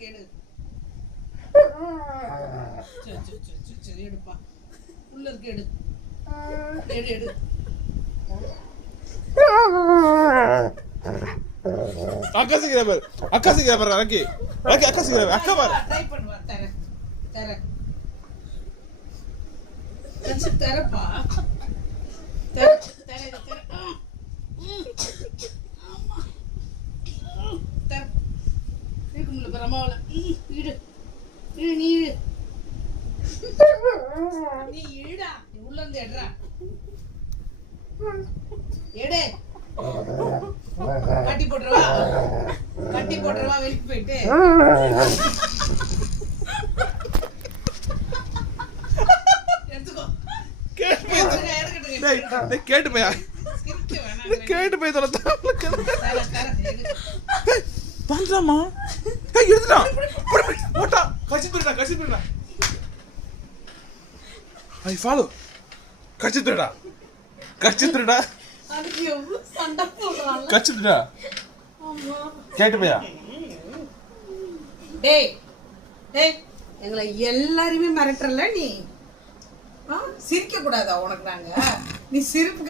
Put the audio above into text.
கேடு. சரி எடுப்பா. உள்ள இருக்கு எடு. எடு எடு. அக்கா சீக்கிரம் பாரு. அக்கா சீக்கிரம் பாரு. ரக்கி அக்கா சீக்கிரம். அக்கா பாரு. ட்ரை பண்ணுவா. தர. கச்சி தரப்பா. தர. ஆமா. தர. இருக்கும்ல பிரமாவல. இடு. நீ இடு. நீ இடுடா. நீ உள்ள இருந்து எடுறா. எடு. கட்டி போட்டுறவா வெளியே போயிட்டு. எடுத்துக்கோ. கேட்டு போயா கேட்டு போய் தாண்டாமா எடுத்துட்டான் போட்டா கட்சி போயிடா ஐ ஃபாலோ கட்சி திருடா அதுக்கு எவ்வளவு சண்டை போடுறாங்க. கட்சி திருடா கேட்டு போயா டேய் எங்களை எல்லாருமே மிரட்டுறல நீ. சிரிக்க கூடாதா உனக்கு? நாங்க நீ சிரிப்பு